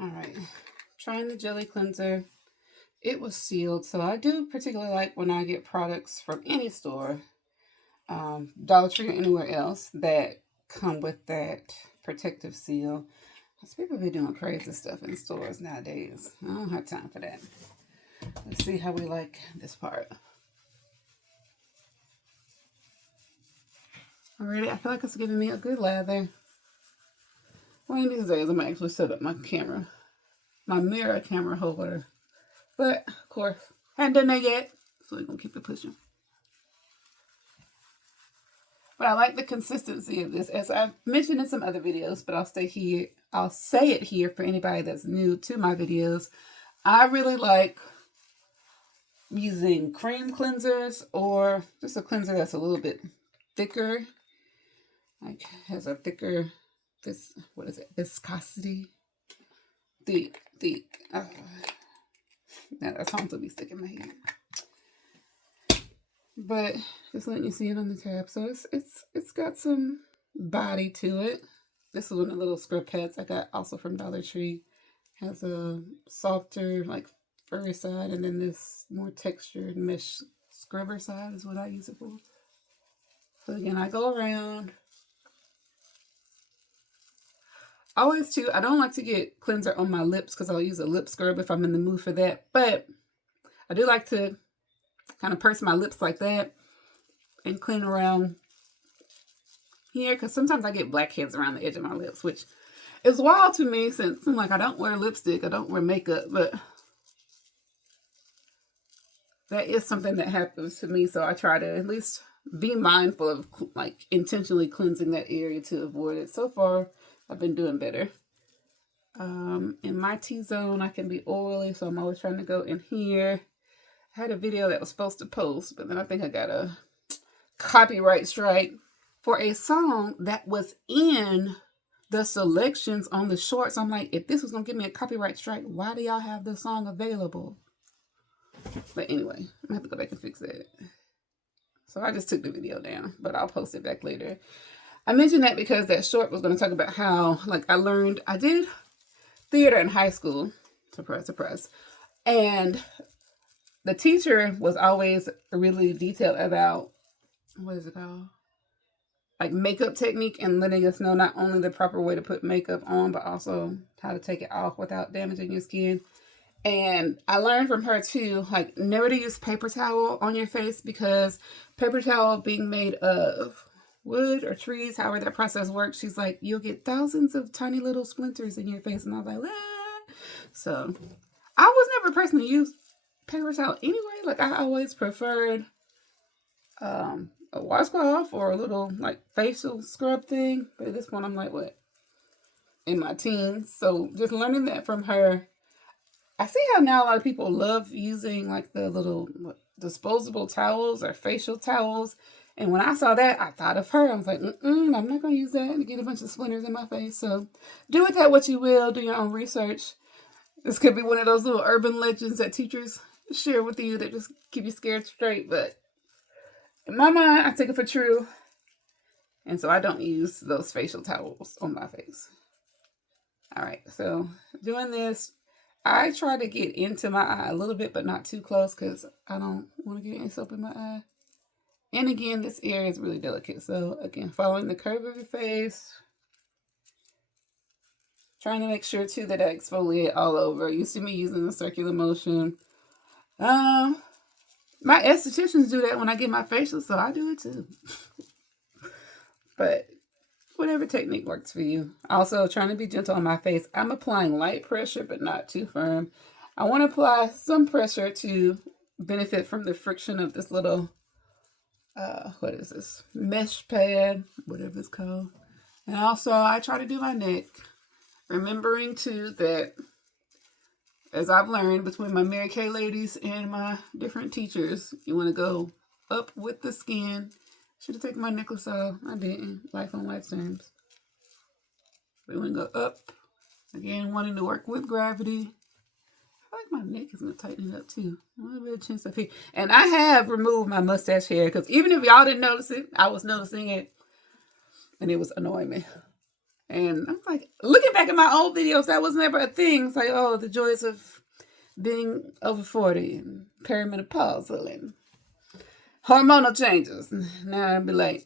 All right. Trying the jelly cleanser. It was sealed, so I do particularly like when I get products from any store, Dollar Tree or anywhere else, that come with that protective seal. Because people be doing crazy stuff in stores nowadays. I don't have time for that. Let's see how we like this part. Alrighty, I feel like it's giving me a good lather. One of these days, I'm gonna actually set up my camera, my mirror camera holder. But, of course, hadn't done that yet, so we're gonna keep it pushing. But I like the consistency of this, as I've mentioned in some other videos, but I'll say it here for anybody that's new to my videos. I really like using cream cleansers or just a cleanser that's a little bit thicker, like has a thicker, viscosity. Now that's hard to be sticking in my head. But just letting you see it on the tab. So it's got some body to it. This is one of the little scrub pads I got also from Dollar Tree. Has a softer, like furry side, and then this more textured mesh scrubber side is what I use it for. So again, I go around. Always too, I don't like to get cleanser on my lips because I'll use a lip scrub if I'm in the mood for that. But I do like to kind of purse my lips like that and clean around here, because sometimes I get blackheads around the edge of my lips, which is wild to me since I'm like, I don't wear lipstick, I don't wear makeup, but that is something that happens to me. So I try to at least be mindful of like intentionally cleansing that area to avoid it. So far, I've been doing better. In my T-zone, I can be oily, so I'm always trying to go in here. I had a video that was supposed to post, but then I think I got a copyright strike for a song that was in the selections on the shorts. I'm like, if this was going to give me a copyright strike, why do y'all have the song available? But anyway, I'm going to have to go back and fix that. So I just took the video down, but I'll post it back later. I mentioned that because that short was going to talk about how, like, I did theater in high school. Surprise, surprise. And the teacher was always really detailed about, what is it called? Like makeup technique, and letting us know not only the proper way to put makeup on, but also how to take it off without damaging your skin. And I learned from her too, like never to use paper towel on your face, because paper towel being made of wood or trees, however that process works, she's like, you'll get thousands of tiny little splinters in your face. And I was like, ah. So I was never a person to use paper towel anyway. Like I always preferred a washcloth or a little like facial scrub thing. But at this point, I'm like, what? In my teens. So just learning that from her. I see how now a lot of people love using like the little disposable towels or facial towels. And when I saw that, I thought of her. I was like, I'm not going to use that and get a bunch of splinters in my face. So do with that what you will. Do your own research. This could be one of those little urban legends that teachers share with you that just keep you scared straight. But in my mind, I take it for true. And so I don't use those facial towels on my face. All right. So doing this, I try to get into my eye a little bit, but not too close, because I don't want to get any soap in my eye. And again, this area is really delicate. So again, following the curve of your face. Trying to make sure too that I exfoliate all over. You see me using the circular motion. My estheticians do that when I get my facial, so I do it too. But whatever technique works for you. Also, trying to be gentle on my face. I'm applying light pressure, but not too firm. I want to apply some pressure to benefit from the friction of this little, what is this? Mesh pad, whatever it's called. And also, I try to do my neck. Remembering too that, as I've learned between my Mary Kay ladies and my different teachers, you want to go up with the skin. Should have taken my necklace off. I didn't. Life on life terms. We want to go up. Again, wanting to work with gravity. I feel like my neck is going to tighten it up too. A little bit of chin up here. And I have removed my mustache hair, because even if y'all didn't notice it, I was noticing it. And it was annoying me. And I'm like, looking back at my old videos, that was never a thing. It's like, oh, the joys of being over 40 and perimenopausal and hormonal changes. Now I'd be like,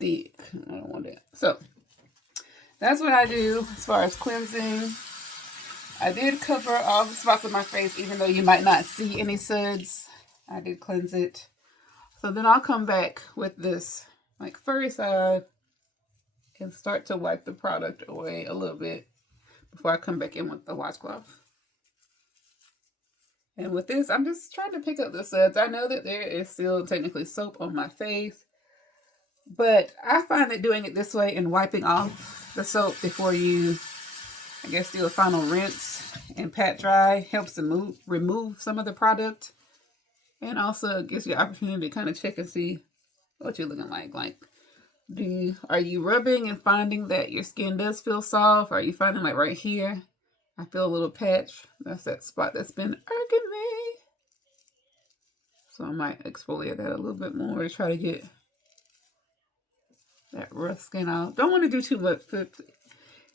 thick. I don't want that. So that's what I do as far as cleansing. I did cover all the spots of my face, even though you might not see any suds. I did cleanse it. So then I'll come back with this like furry side and start to wipe the product away a little bit before I come back in with the washcloth. And with this, I'm just trying to pick up the suds. I know that there is still technically soap on my face, but I find that doing it this way and wiping off the soap before you, I guess, do a final rinse and pat dry helps to remove some of the product. And also gives you an opportunity to kind of check and see what you're looking like. Like, are you rubbing and finding that your skin does feel soft? Are you finding like right here, I feel a little patch? That's that spot that's been irking me. So I might exfoliate that a little bit more to try to get that rough skin out. Don't want to do too much.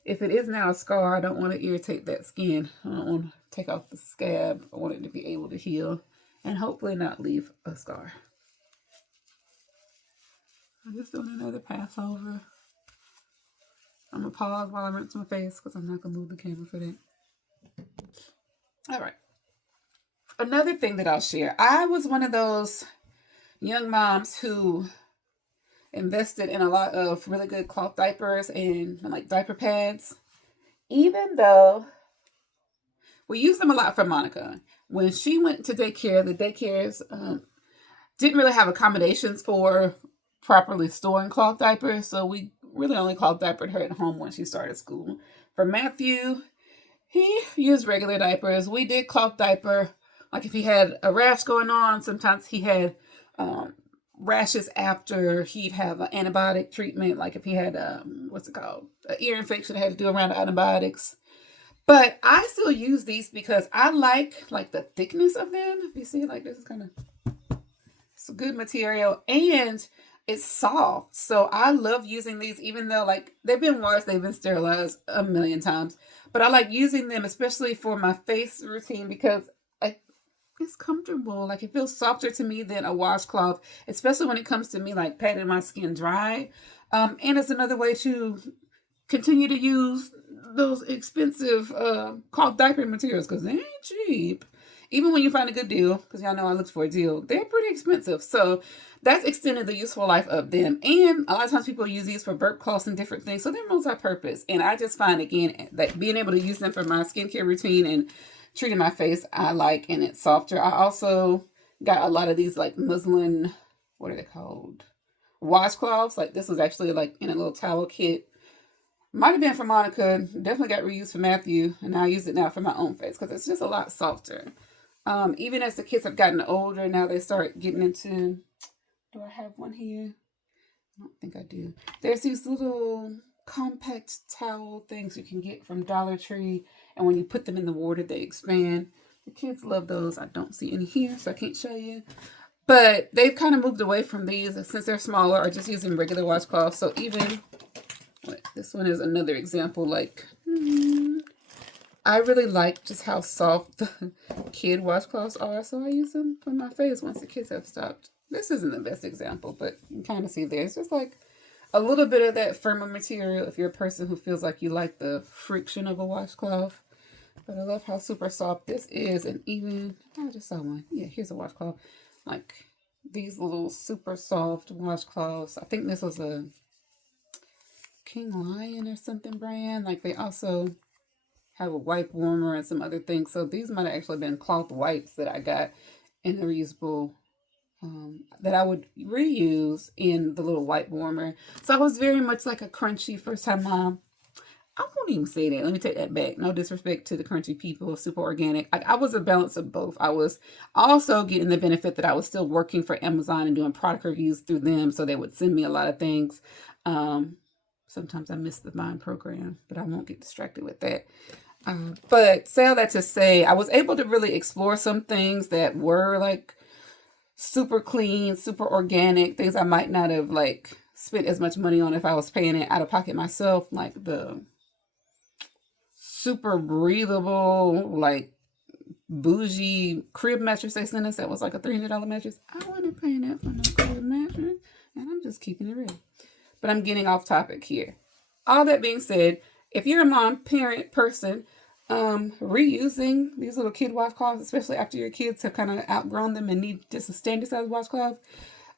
If it is now a scar, I don't want to irritate that skin. I don't want to take off the scab. I want it to be able to heal and hopefully not leave a scar. I'm just doing another pass over. I'm going to pause while I rinse my face because I'm not going to move the camera for that. All right. Another thing that I'll share. I was one of those young moms who invested in a lot of really good cloth diapers and like diaper pads. Even though we use them a lot for Monica. When she went to daycare, the daycares didn't really have accommodations for properly storing cloth diapers, so we really only cloth diapered her at home when she started school. For Matthew, he used regular diapers. We did cloth diaper, like if he had a rash going on. Sometimes he had rashes after he'd have an antibiotic treatment, like if he had an ear infection, had to do around the antibiotics. But I still use these because I like the thickness of them. If you see, like, this is kind of, it's a good material and it's soft. So I love using these, even though like they've been washed, they've been sterilized a million times. But I like using them, especially for my face routine, because it's comfortable. Like, it feels softer to me than a washcloth, especially when it comes to me like patting my skin dry. And it's another way to continue to use those expensive cloth diaper materials, because they ain't cheap. Even when you find a good deal, because y'all know I look for a deal, they're pretty expensive. So that's extended the useful life of them. And a lot of times people use these for burp cloths and different things. So they're multi-purpose. And I just find, again, that being able to use them for my skincare routine and treating my face, I like, and it's softer. I also got a lot of these like muslin, what are they called? Washcloths. Like, this was actually like in a little towel kit. Might have been for Monica. Definitely got reused for Matthew. And I use it now for my own face because it's just a lot softer. Even as the kids have gotten older, now they start getting into, do I have one here? I don't think I do. There's these little compact towel things you can get from Dollar Tree. And when you put them in the water, they expand. The kids love those. I don't see any here, so I can't show you. But they've kind of moved away from these since they're smaller, or just using regular washcloths. So even, this one is another example. Like, I really like just how soft the kid washcloths are. So I use them for my face once the kids have stopped. This isn't the best example, but you kind of see there. It's just like a little bit of that firmer material if you're a person who feels like you like the friction of a washcloth. But I love how super soft this is. And even, I just saw one. Yeah, here's a washcloth. Like these little super soft washcloths. I think this was a King Lion or something brand. Like, they also have a wipe warmer and some other things. So these might have actually been cloth wipes that I got in a reusable, that I would reuse in the little wipe warmer. So I was very much like a crunchy first time mom. I won't even say that. Let me take that back. No disrespect to the crunchy people, super organic. I was a balance of both. I was also getting the benefit that I was still working for Amazon and doing product reviews through them. So they would send me a lot of things. Sometimes I miss the Vine program, but I won't get distracted with that. But say all that to say, I was able to really explore some things that were like super clean, super organic, things I might not have like spent as much money on if I was paying it out of pocket myself, like the super breathable, like bougie crib mattress they sent us that was like a $300 mattress. I wasn't paying that for no crib mattress, and I'm just keeping it real. But I'm getting off topic here. All that being said, if you're a mom, parent, person, reusing these little kid washcloths, especially after your kids have kind of outgrown them and need just a standard size washcloth,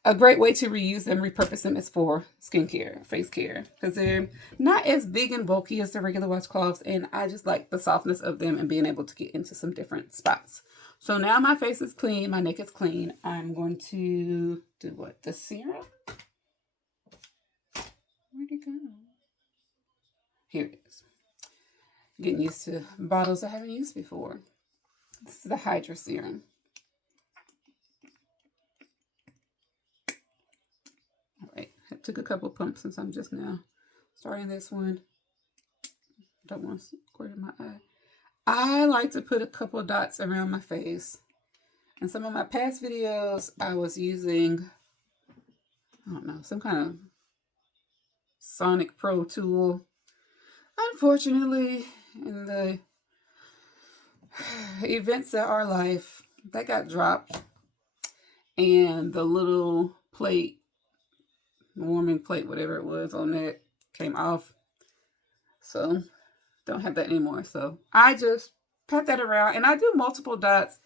a great way to reuse them, repurpose them is for skincare, face care, because they're not as big and bulky as the regular washcloths, and I just like the softness of them and being able to get into some different spots. So now my face is clean, my neck is clean. I'm going to do what? The serum? Where'd it go? Here it is. Getting used to bottles I haven't used before. This is the Hydra Serum. All right, I took a couple pumps since I'm just now starting this one. Don't want to squirt in my eye. I like to put a couple dots around my face. In some of my past videos, I was using, I don't know, some kind of Sonic Pro tool. Unfortunately, in the events of our life, that got dropped. And the little plate, warming plate, whatever it was on that, came off. So, don't have that anymore. So, I just pat that around. And I do multiple dots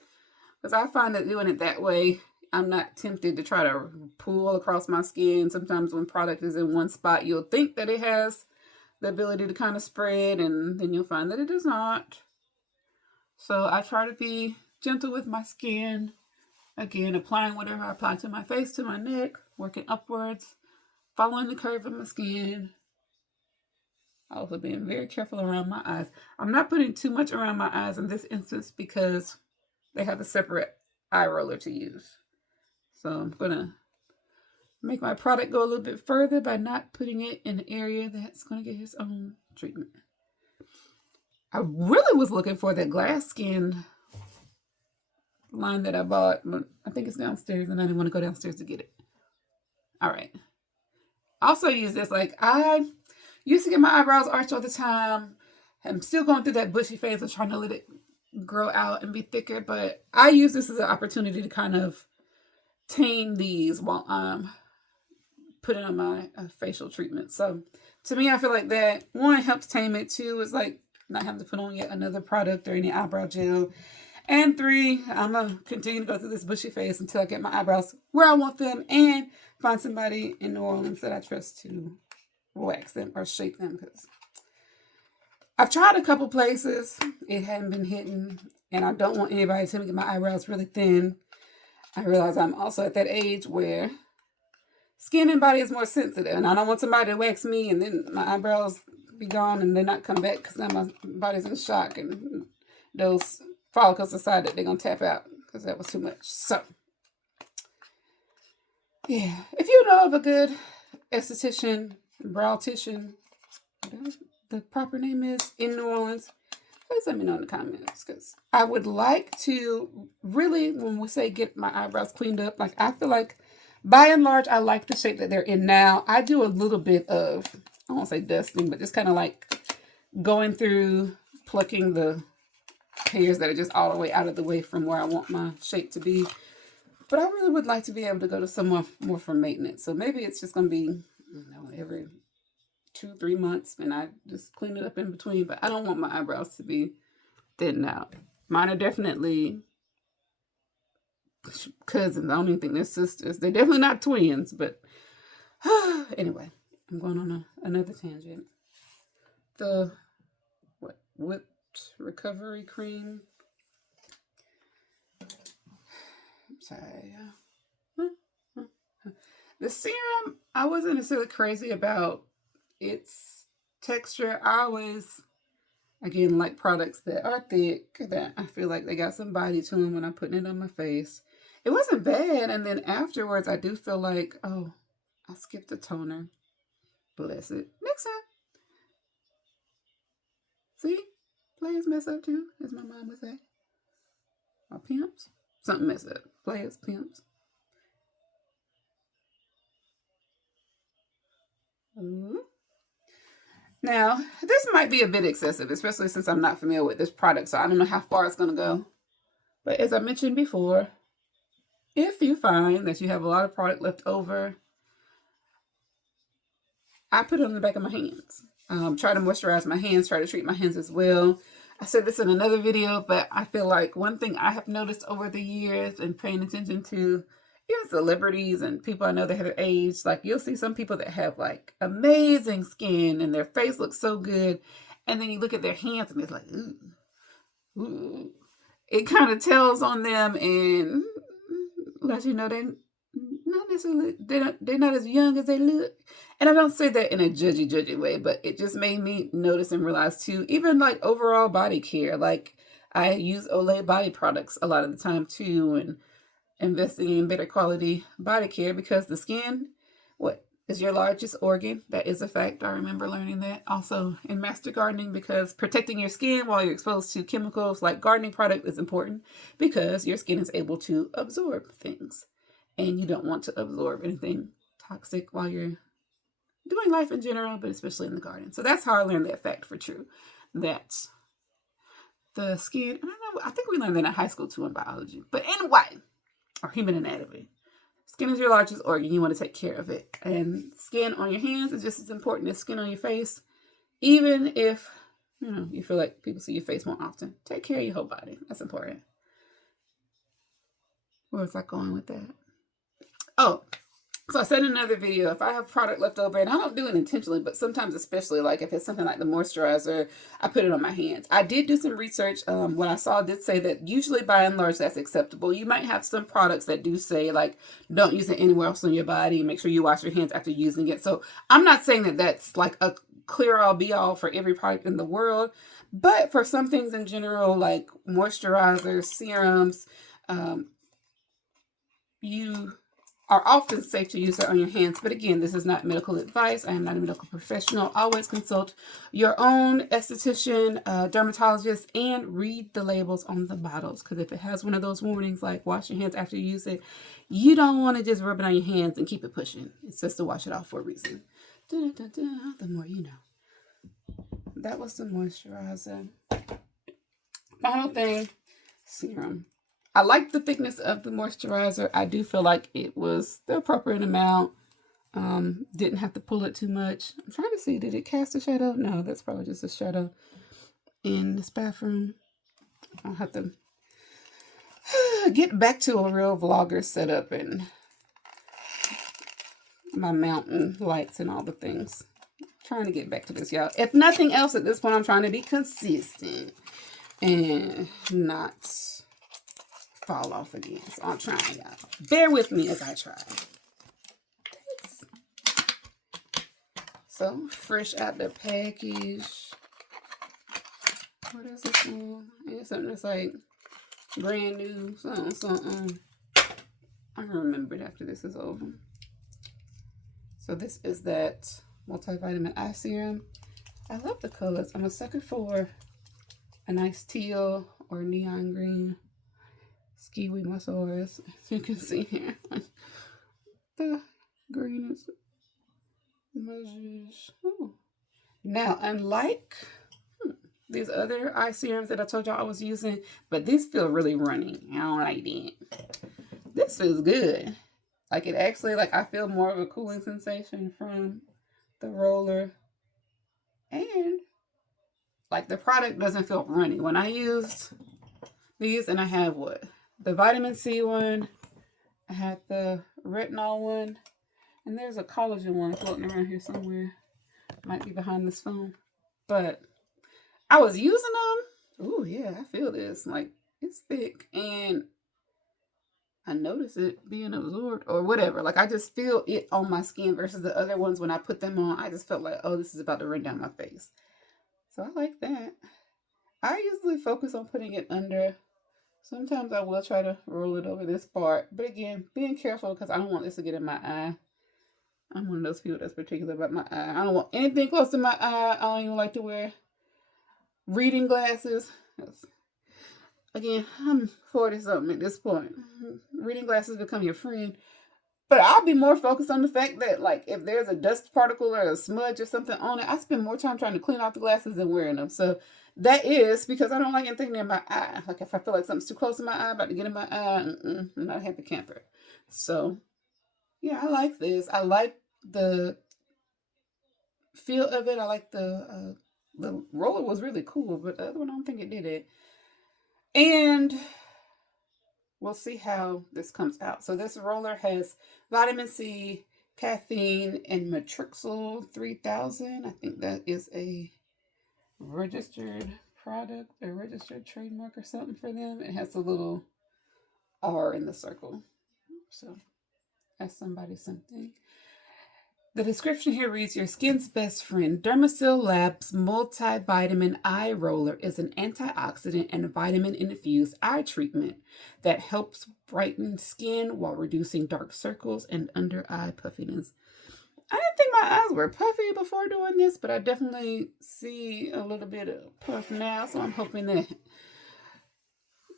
because I find that doing it that way, I'm not tempted to try to pull across my skin. Sometimes when product is in one spot, you'll think that it has the ability to kind of spread, and then you'll find that it does not. So I try to be gentle with my skin. Again, applying whatever I apply to my face, to my neck, working upwards, following the curve of my skin. Also being very careful around my eyes. I'm not putting too much around my eyes in this instance because they have a separate eye roller to use. So I'm going to make my product go a little bit further by not putting it in an area that's going to get its own treatment. I really was looking for that glass skin line that I bought, but I think it's downstairs and I didn't want to go downstairs to get it. All right. Also use this, like I used to get my eyebrows arched all the time. I'm still going through that bushy phase of trying to let it grow out and be thicker, but I use this as an opportunity to kind of tame these while I'm putting on my facial treatment. So to me, I feel like that, one, helps tame it. Two, is like not having to put on yet another product or any eyebrow gel. And three, I'm going to continue to go through this bushy phase until I get my eyebrows where I want them and find somebody in New Orleans that I trust to wax them or shape them. Because I've tried a couple places. It hadn't been hitting. And I don't want anybody to get my eyebrows really thin. I realize I'm also at that age where skin and body is more sensitive. And I don't want somebody to wax me and then my eyebrows be gone and they not come back because now my body's in shock and those follicles decide that they're going to tap out because that was too much. So, yeah. If you know of a good esthetician, browtician, whatever the proper name is, in New Orleans, please let me know in the comments because I would like to really, when we say get my eyebrows cleaned up, like I feel like by and large, I like the shape that they're in now. I do a little bit of, I won't say dusting, but just kind of like going through, plucking the hairs that are just all the way out of the way from where I want my shape to be. But I really would like to be able to go to somewhere more for maintenance. So maybe it's just going to be, every 2-3 months and I just clean it up in between. But I don't want my eyebrows to be thin out. Mine are definitely cousins. I don't even think they're sisters. They're definitely not twins. But anyway, I'm going on another tangent. The whipped recovery cream. Sorry. The serum, I wasn't necessarily crazy about its texture. I always, again, like products that are thick, that I feel like they got some body to them when I'm putting it on my face. It wasn't bad, and then afterwards, I do feel like, oh, I skipped a toner. Bless it. Next time. See? Players mess up too, as my mom would say. Or pimps. Something mess up. Players, pimps. Ooh. Now, this might be a bit excessive, especially since I'm not familiar with this product, so I don't know how far it's going to go. But as I mentioned before, if you find that you have a lot of product left over, I put it on the back of my hands. Try to moisturize my hands, try to treat my hands as well. I said this in another video, but I feel like one thing I have noticed over the years and paying attention to even celebrities and people I know that have aged, like you'll see some people that have like amazing skin and their face looks so good. And then you look at their hands and it's like, ooh, ooh. It kind of tells on them and lets you know they're not necessarily, they're not as young as they look. And I don't say that in a judgy way, but it just made me notice and realize too, even like overall body care. Like I use Olay body products a lot of the time too, and investing in better quality body care because the skin, what is your largest organ? That is a fact. I remember learning that also in master gardening, because protecting your skin while you're exposed to chemicals like gardening product is important because your skin is able to absorb things, and you don't want to absorb anything toxic while you're doing life in general, but especially in the garden. So that's how I learned that fact for true. That the skin, I don't know, I think we learned that in high school too in biology. But anyway, or human anatomy. Skin is your largest organ. You want to take care of it. And skin on your hands is just as important as skin on your face. Even if, you feel like people see your face more often. Take care of your whole body. That's important. Where was I going with that? Oh, so I said in another video, if I have product left over, and I don't do it intentionally, but sometimes especially like if it's something like the moisturizer, I put it on my hands. I did do some research. What I saw did say that usually by and large that's acceptable. You might have some products that do say like don't use it anywhere else on your body. Make sure you wash your hands after using it. So I'm not saying that that's like a clear all be all for every product in the world, but for some things in general like moisturizers, serums, you are often safe to use it on your hands. But again, this is not medical advice. I am not a medical professional. Always consult your own esthetician, dermatologist, and read the labels on the bottles. Because if it has one of those warnings like wash your hands after you use it, you don't want to just rub it on your hands and keep it pushing. It's just to wash it off for a reason. The more you know. That was the moisturizer. Final thing, serum. I like the thickness of the moisturizer. I do feel like it was the appropriate amount. Didn't have to pull it too much. I'm trying to see, did it cast a shadow? No, that's probably just a shadow in this bathroom. I'll have to get back to a real vlogger setup and my mountain lights and all the things. I'm trying to get back to this, y'all. If nothing else at this point, I'm trying to be consistent and not fall off again. So I'm trying, y'all. Bear with me as I try. Thanks. So fresh out the package. What is this one? It's something that's like brand new. Something. I can remember it after this is over. So this is that multivitamin eye serum. I love the colors. I'm a sucker for a nice teal or neon green. Kiwi Mosaurus, as you can see here. The green is measures. Oh. Now, unlike these other eye serums that I told y'all I was using, but these feel really runny. I don't like that. This feels good. Like it actually, like I feel more of a cooling sensation from the roller. And like the product doesn't feel runny. When I used these, and I have what? The vitamin C one, I had the retinol one, and there's a collagen one floating around here somewhere. Might be behind this phone. But I was using them. Ooh, yeah, I feel this. Like, it's thick. And I notice it being absorbed or whatever. Like, I just feel it on my skin versus the other ones when I put them on. I just felt like, oh, this is about to run down my face. So I like that. I usually focus on putting it under. Sometimes I will try to roll it over this part. But again, being careful because I don't want this to get in my eye. I'm one of those people that's particular about my eye. I don't want anything close to my eye. I don't even like to wear reading glasses. Again, I'm 40-something at this point. Reading glasses become your friend. But I'll be more focused on the fact that, like, if there's a dust particle or a smudge or something on it, I spend more time trying to clean off the glasses than wearing them. So that is because I don't like anything near my eye. Like, if I feel like something's too close to my eye, about to get in my eye, I'm not a happy camper. So, yeah, I like this. I like the feel of it. I like the roller was really cool, but the other one, I don't think it did it. And we'll see how this comes out. So this roller has vitamin C, caffeine, and matrixyl 3000. I think that is a registered product, a registered trademark or something for them. It has a little R in the circle. So ask somebody something. The description here reads, your skin's best friend, Dermasil Labs multivitamin eye roller is an antioxidant and vitamin-infused eye treatment that helps brighten skin while reducing dark circles and under-eye puffiness. I didn't think my eyes were puffy before doing this, but I definitely see a little bit of puff now, so I'm hoping that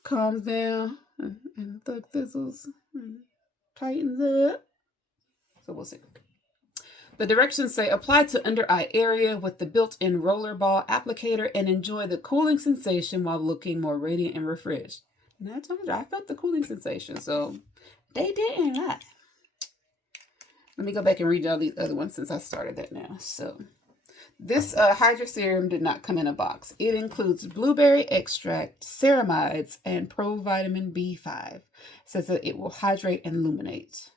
calms down and thug thizzles and tightens up. So we'll see. The directions say apply to under eye area with the built-in roller ball applicator and enjoy the cooling sensation while looking more radiant and refreshed. And I told you, I felt the cooling sensation, so they didn't lie. Let me go back and read all these other ones since I started that now. So this Hydra Serum did not come in a box. It includes blueberry extract, ceramides, and provitamin B5. It says that it will hydrate and illuminate.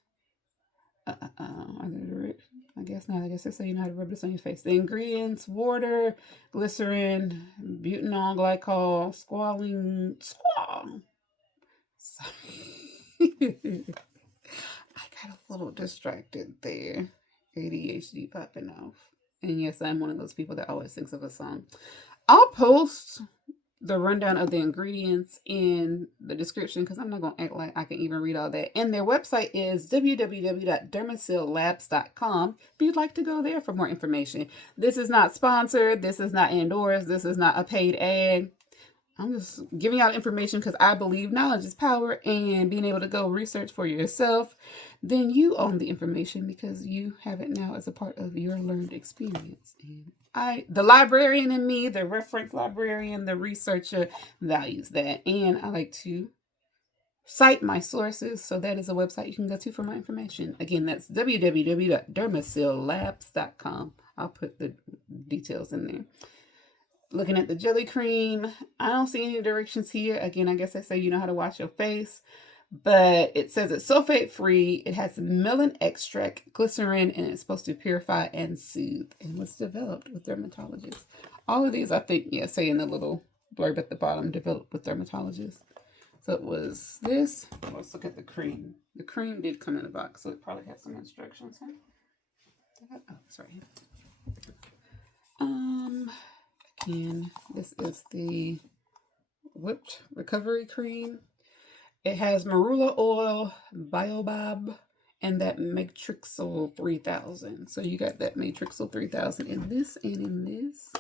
I guess not. I guess they say you know how to rub this on your face. The ingredients: water, glycerin, butanol glycol, squalene. Sorry. I got a little distracted there. ADHD popping off. And yes, I'm one of those people that always thinks of a song. I'll post the rundown of the ingredients in the description because I'm not going to act like I can even read all that. And their website is www.dermasillabs.com if you'd like to go there for more information. This is not sponsored. This is not endorsed. This is not a paid ad. I'm just giving out information because I believe knowledge is power, and being able to go research for yourself, then you own the information because you have it now as a part of your learned experience. And the librarian in me, the reference librarian, the researcher values that. And I like to cite my sources. So that is a website you can go to for my information. Again, that's www.dermasillabs.com. I'll put the details in there. Looking at the jelly cream, I don't see any directions here. Again, I guess they say you know how to wash your face. But it says it's sulfate-free. It has melon extract, glycerin, and it's supposed to purify and soothe. And was developed with dermatologists. All of these, I think, yeah, say in the little blurb at the bottom, developed with dermatologists. So it was this. Let's look at the cream. The cream did come in a box, so it probably has some instructions. Huh? Oh, it's right here. Again, this is the whipped recovery cream. It has marula oil, baobab, and that matrixyl 3000. So you got that matrixyl 3000 in this and in this.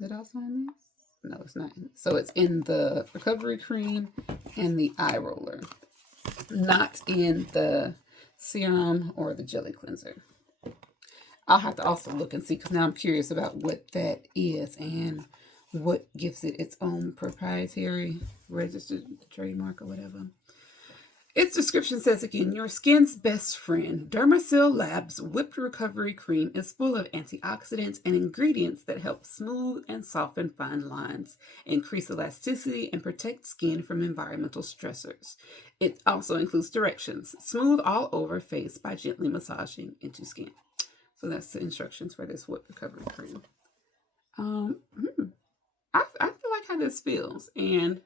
Is it also in this? No, it's not. So it's in the recovery cream and the eye roller, not in the serum or the jelly cleanser. I'll have to also look and see because now I'm curious about what that is and what gives it its own proprietary registered trademark or whatever. Its description says again, your skin's best friend, Dermasil Labs Whipped Recovery Cream is full of antioxidants and ingredients that help smooth and soften fine lines, increase elasticity, and protect skin from environmental stressors. It also includes directions. Smooth all over face by gently massaging into skin. So that's the instructions for this Whipped Recovery Cream. I feel like how this feels, and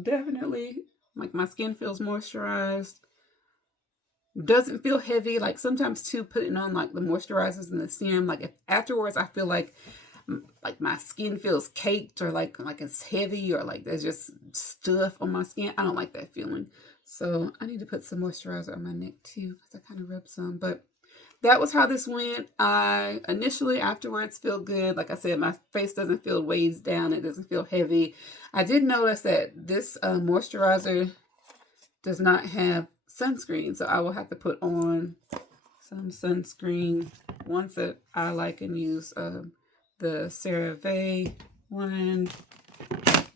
definitely like my skin feels moisturized. Doesn't feel heavy. Like sometimes too, putting on like the moisturizers and the serum, like if afterwards I feel like my skin feels caked or like it's heavy or like there's just stuff on my skin. I don't like that feeling. So I need to put some moisturizer on my neck too because I kind of rubbed some, but that was how this went. I initially afterwards feel good. Like I said, my face doesn't feel weighed down. It doesn't feel heavy. I did notice that this moisturizer does not have sunscreen. So I will have to put on some sunscreen, ones that I like and use. The CeraVe one,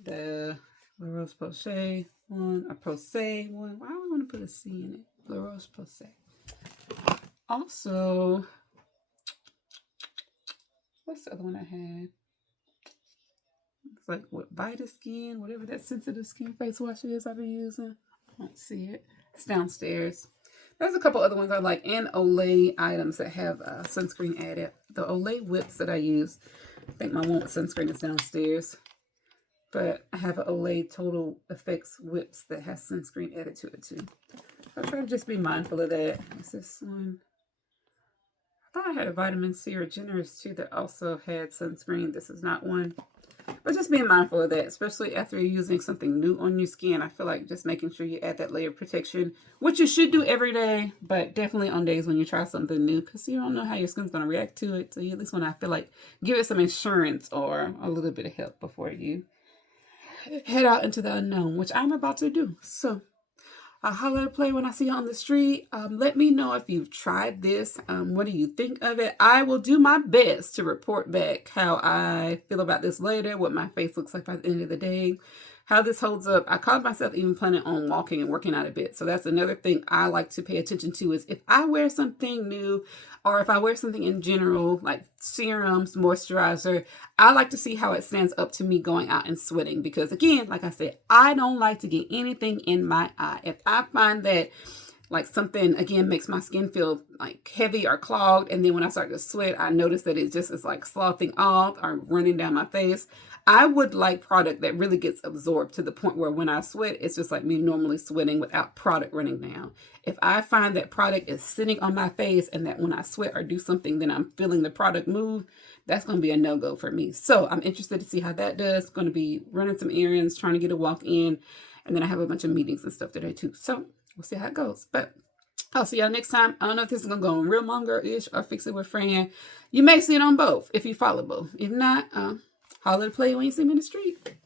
the La Roche-Posay one, a Posay one. Why do I want to put a C in it? La Roche-Posay. Also, what's the other one I had? It's like what, Vitaskin, whatever that sensitive skin face wash is I've been using. I don't see it. It's downstairs. There's a couple other ones I like, and Olay items that have sunscreen added. The Olay whips that I use, I think my one with sunscreen is downstairs. But I have an Olay Total Effects whips that has sunscreen added to it too. I try to just be mindful of that. What's this one? I thought I had a vitamin C or Generous too that also had sunscreen. This is not one. But just being mindful of that, especially after you're using something new on your skin. I feel like just making sure you add that layer of protection, which you should do every day, but definitely on days when you try something new, because you don't know how your skin's going to react to it. So you at least want to, I feel like, give it some insurance or a little bit of help before you head out into the unknown, which I'm about to do. So I'll holler at play when I see you on the street. Let me know if you've tried this. What do you think of it? I will do my best to report back how I feel about this later, what my face looks like by the end of the day, how this holds up. I caught myself even planning on walking and working out a bit. So that's another thing I like to pay attention to is if I wear something new or if I wear something in general, like serums, moisturizer, I like to see how it stands up to me going out and sweating. Because again, like I said, I don't like to get anything in my eye. If I find that like something, again, makes my skin feel like heavy or clogged, and then when I start to sweat, I notice that it just is like sloughing off or running down my face, I would like product that really gets absorbed to the point where when I sweat, it's just like me normally sweating without product running down. If I find that product is sitting on my face and that when I sweat or do something, then I'm feeling the product move, that's going to be a no-go for me. So I'm interested to see how that does. Going to be running some errands, trying to get a walk in, and then I have a bunch of meetings and stuff today too. So we'll see how it goes. But I'll see y'all next time. I don't know if this is going to go on Real Mom Girl-ish or Fix It with Fran. You may see it on both if you follow both. If not, holler to play when you see me in the street.